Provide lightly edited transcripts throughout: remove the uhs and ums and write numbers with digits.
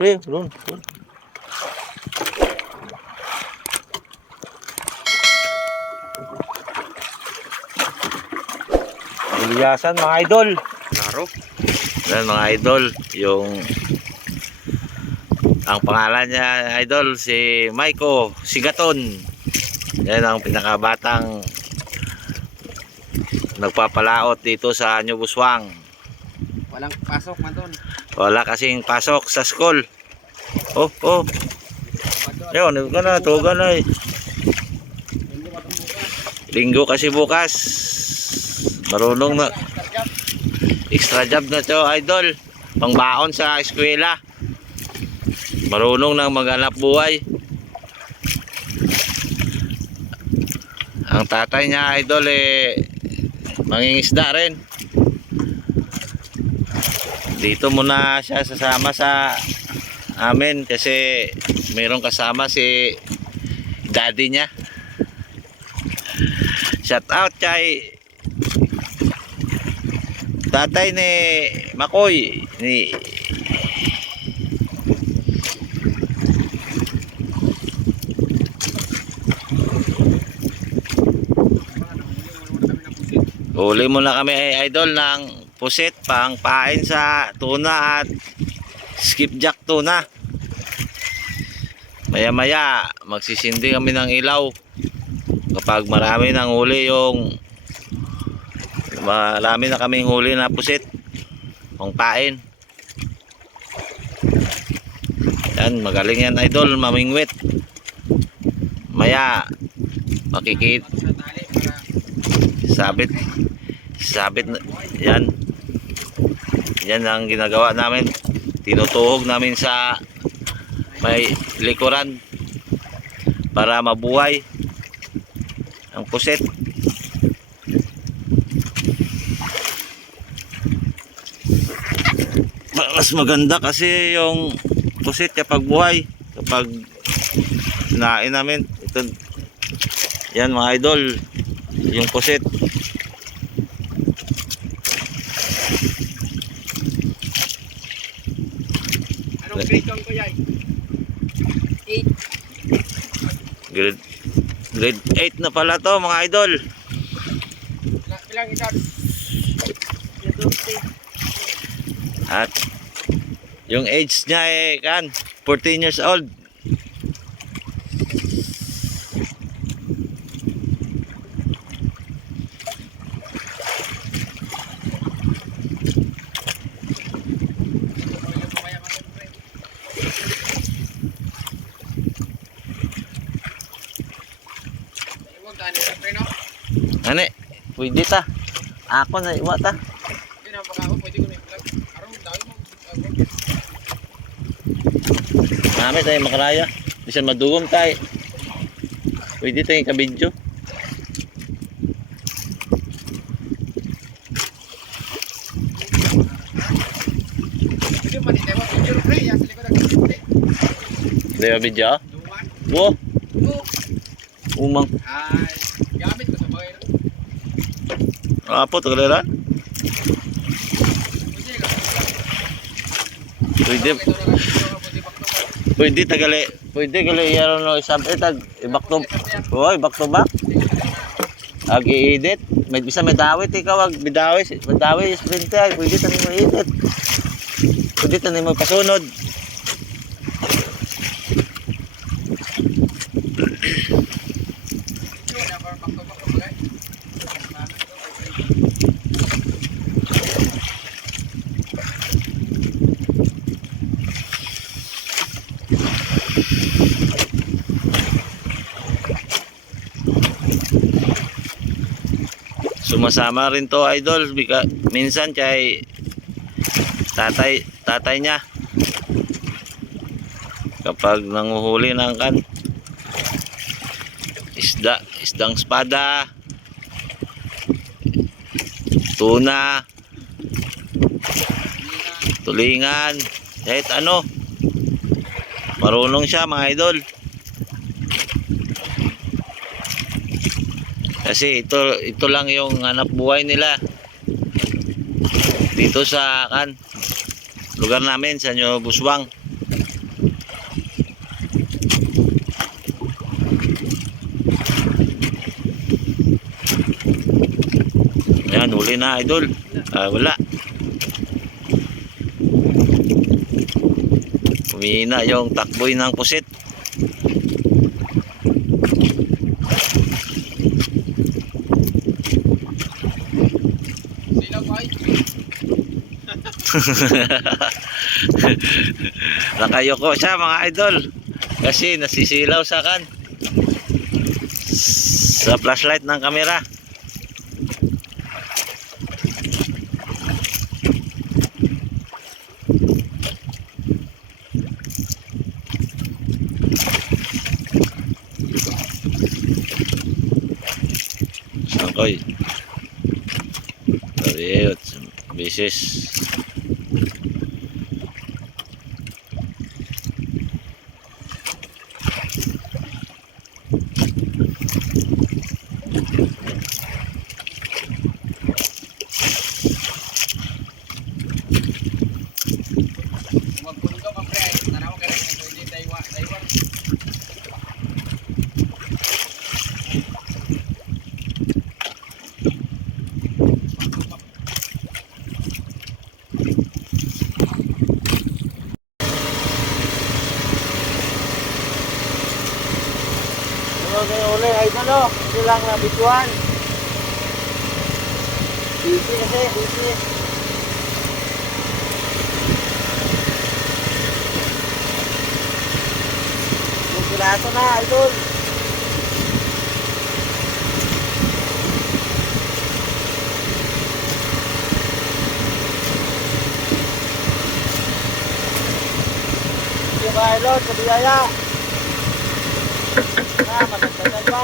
Ron. Iliyasan mga idol. Klaro. Yan mga idol, ang pangalan niya idol si Maiko Sigaton. Yan ang pinakabatang nagpapalaot dito sa New Buswang. Walang pasok man doon. Wala kasing pasok sa school. Oh. Yun, tugan na eh. Linggo kasi bukas. Marunong na. Extra job na to idol. Pangbaon sa eskwela. Marunong na maghanap buhay. Ang tatay niya idol mangingisda rin. Dito muna siya sasama sa amin kasi mayroong kasama si daddy niya. Shout out kay tatay ni Makoy ni huli muna kami idol ng pusit pang pain sa tuna at skipjack tuna. Maya maya magsisindi kami ng ilaw kapag marami ng huli, marami na kaming huli na pusit pang pain. Yan, magaling yan idol mamingwit. Maya makikita sabit yan ang ginagawa namin, tinutuhog namin sa may likuran para mabuhay ang pusit. Mas maganda kasi yung pusit kapag buhay, kapag nain namin ito. Yan mga idol, yung pusit. Anong grade kang kuya? 8. Grade 8 na pala to mga idol. Ilang edad? At yung age niya 14 years old. Ano? Pwede ta. Ako na iwa ta. Hindi na baka ako pwede ko na i-vlog. Araw dami mo. Marami tayo makaraya. Bisan madugom tayo. Pwede tayo kabidyo. Hindi man ito mo video pre ya sa likod ng video. Hindi ba bidyo? Duman. Wo. Umang. Ay, gamit ko sa bagay. Apo tagaliran. Pwede tagali. Pwede gali yaro no isab tag back to. Hoy, back to back. Agi edit. May bisa may dawit ikaw wag bidawis. Badawi sprint ay pwede tani mo edit. Pwede tani mo pasunod. Sumasama rin to idol minsan kay tatay niya kapag nanguhuli ng isdang espada, tuna, tulingan, kahit ano, marunong siya mga idol. Kasi ito lang yung hanap buhay nila dito sa lugar namin sa New Buswang. huli na idol. Wala. Umihina yung takboy ng pusit. Sino pa? Nakayoko siya mga idol. Kasi nasisilaw sa flashlight ng kamera. Sangkoy. Sorry, bisis. Magpundo ka pre. Tanaw ka rin. Pwede daywa. Ano na uli idol o? Hindi lang na bituan. Busy kasi, busy. Piraso na idol. Sige ba idol, sa biyaya. Matagdagan pa.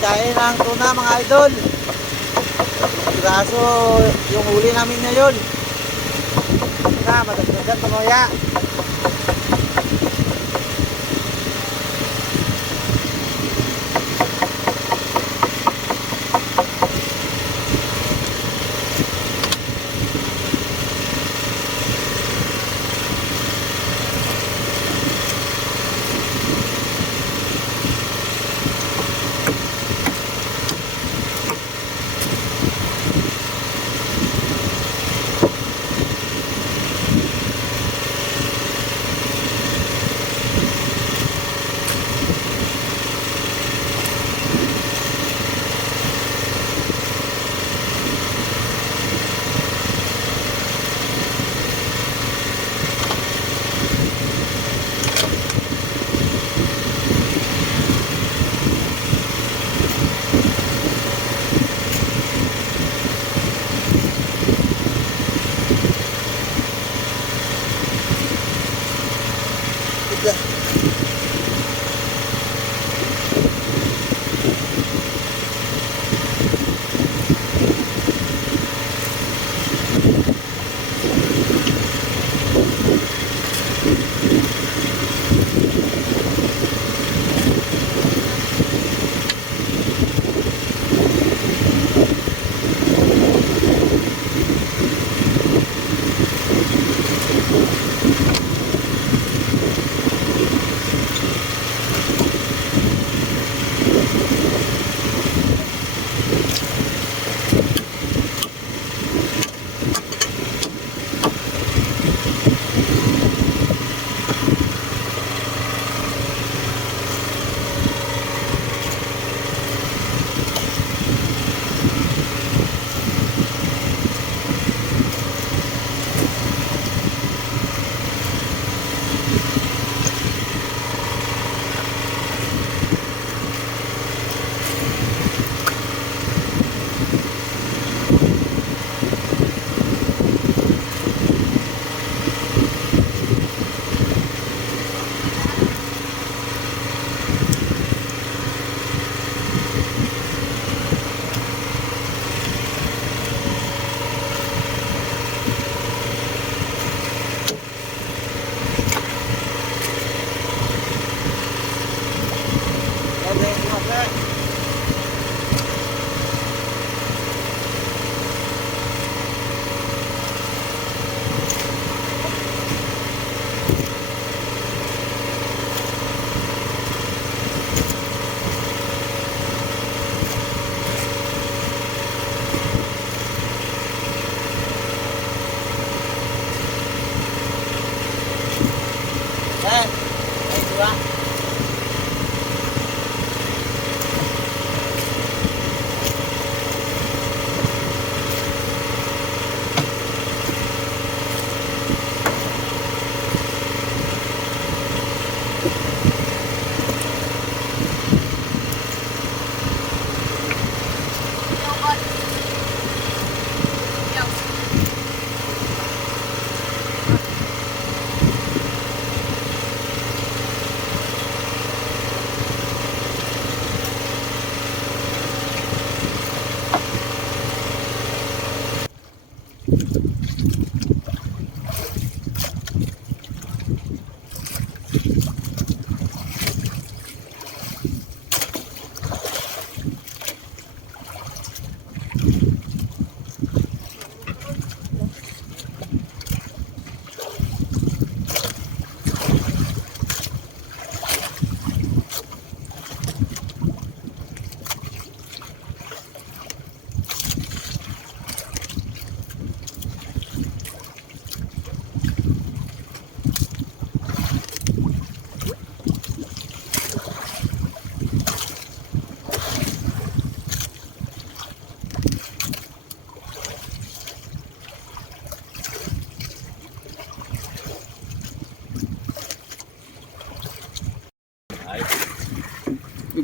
tayo ng tuna mga idol. Kaso yung huli namin ngayon. Na, madagdagan pamoya.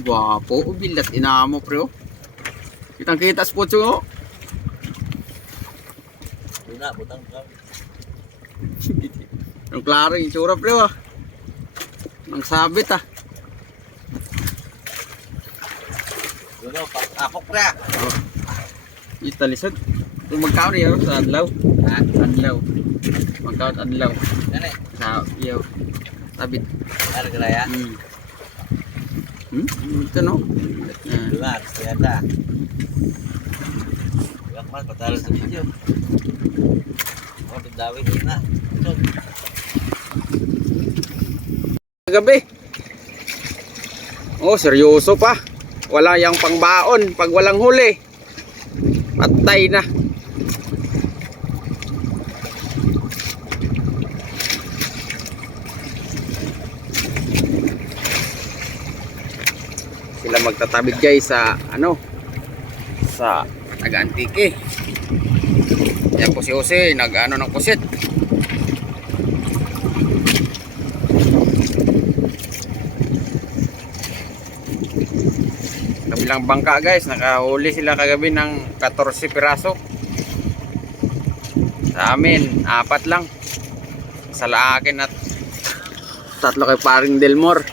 Gwapo, bilat inamo pre oh. Kitang kita sa putso oh. Tuna, butang ka. Ang klaro yung tsura pre oh. Nang sabit ah. Dulo, akok pre. Oh. Italisod. Kung magkaon niya sa adlaw. Ha? Adlaw. Magkaon adlaw. Gani. Sa iyo. Tabit. Ar graya. Ito no. Luar, ternyata. Yak man patalo sa video. Oh, bidawin din na. Gabi. Oh, seryoso pa. Wala yang pangbaon pag walang huli. Patay na. Sila magtatabig guys sa ano? Sa nag-antike. Yan po si Jose, nag-ano ng pusit. Kabilang bangka guys, nakahuli sila kagabi ng 14 piraso. Sa amin, 4 lang. Sa laakin at 3 kay paring Delmore.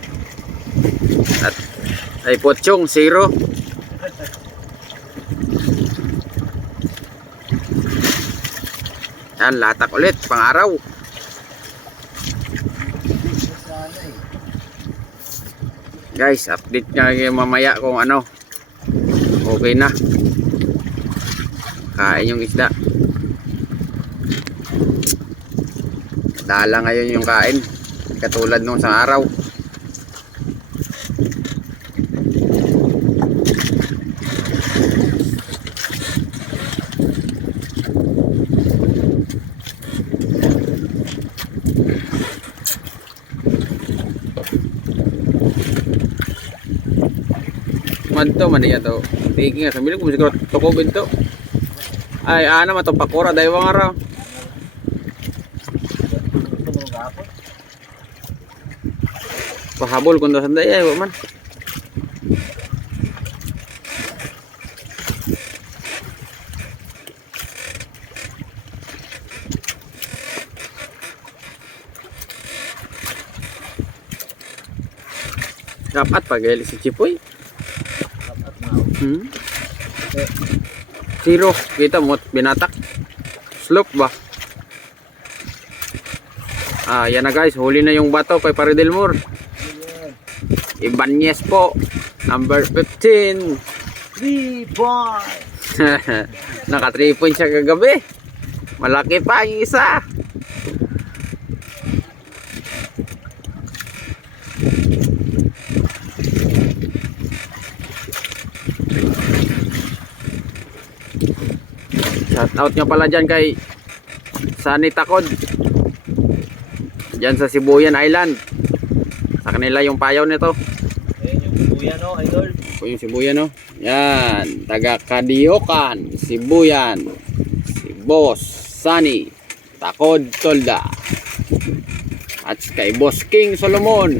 At ay Pochong, 0. Yan, latak ulit, pang-araw. Guys, update nga kayo mamaya kung ano. Okay na. Kain yung isda. Dala ngayon yung kain. Katulad nung isang araw. Manto man iya to. Tiki nga sambil ko siguro toko bento. Ay ana man to pakura dai wang araw. Pahabol kun do sanday ay wa man. Dapat pag si Chipoy. 0 kita mo binatak slope ba. Yan na guys, huli na yung bato kay Pare Delmore. Ibanez po, number 15. 3 points. Naka 3 points siya kagabi. Malaki pa yung isa. Shout out nyo pala dyan kay Sunny Takod dyan sa Sibuyan Island. Sa kanila yung payaw nito. Ayun yung buya no, idol. Ito yung Sibuyan no. Yan, taga Kadiokan, Sibuyan. Si Boss Sunny Takod Tolda. At kay Boss King Solomon.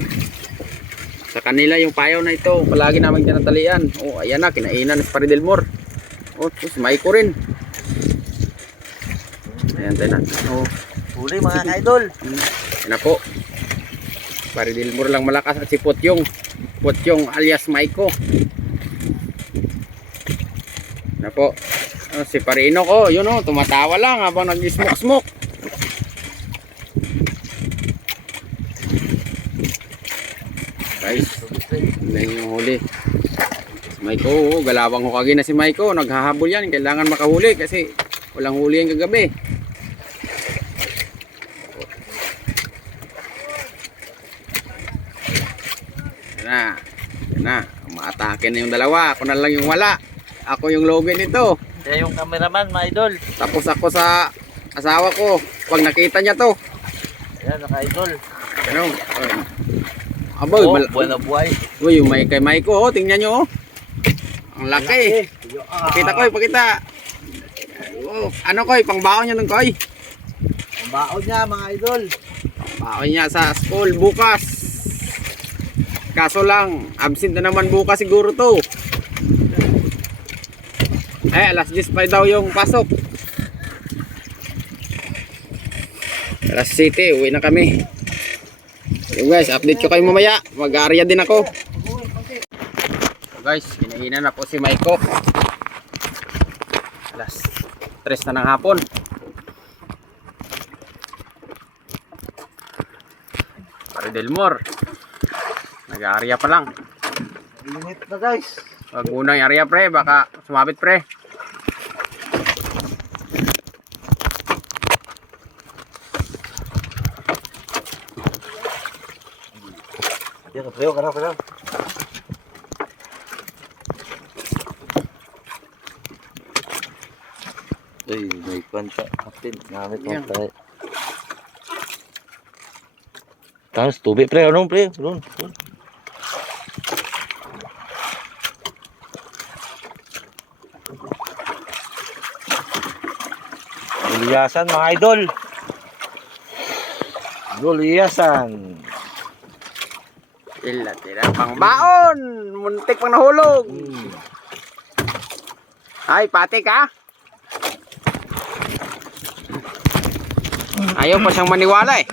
Sa kanila yung payaw na ito. Palagi namin tinatalian. Oh, ayan na, kinainan si Pare Delmore. Oh, si Maiko rin. Ayan tayo na. Oh. Huli mga idol. Ayan na po. Pare Delmore lang malakas at si Potyong. Potyong alias Maiko. Ayan na po. Oh, si Parino ko. Yun o. Tumatawa lang habang nag-smoke-smoke. Guys. Ayan yung huli. Si Maiko. Galawang hukagin na si Maiko. Naghahabol yan. Kailangan makahuli kasi walang huli yung kagabi. Yan na, maatake na yung dalawa. Ako na lang yung wala. Ako yung logi nito. Siya yung cameraman mga idol. Tapos ako sa asawa ko. Pag nakita niya to. Ayan mga idol. Ano? Aboy, Oh, buwan na buhay. uy, yung may kay Maiko, oh, tingnan nyo, oh. Ang laki. Pakita ko, pakita. Oh, ano koy, pangbaon nyo ng koy. Ang baon niya mga idol. Baon niya sa school bukas. Kaso lang, absent na naman bukas siguro to. Alas 10 pa daw yung pasok. Alas 7, uwi na kami. So guys, update ko kayo mamaya. Mag-area din ako. So Guys, kinainan na po si Maiko. Alas 3 na ng hapon. Pare Delmore. Nag-aarya pa lang. Limit na guys. Wag muna yung area pre, baka sumabit pre. Yan, kapayo ka na. Ay, may kwanta. Kapin, namit mo Yan. tayo. Tapos tubig pre, anong pre? Doon. Iyasan mga idol. Idol, iyasan. Tira pang baon. Muntik pang nahulog. Ay, pati ka. Ayaw pa siyang maniwala eh.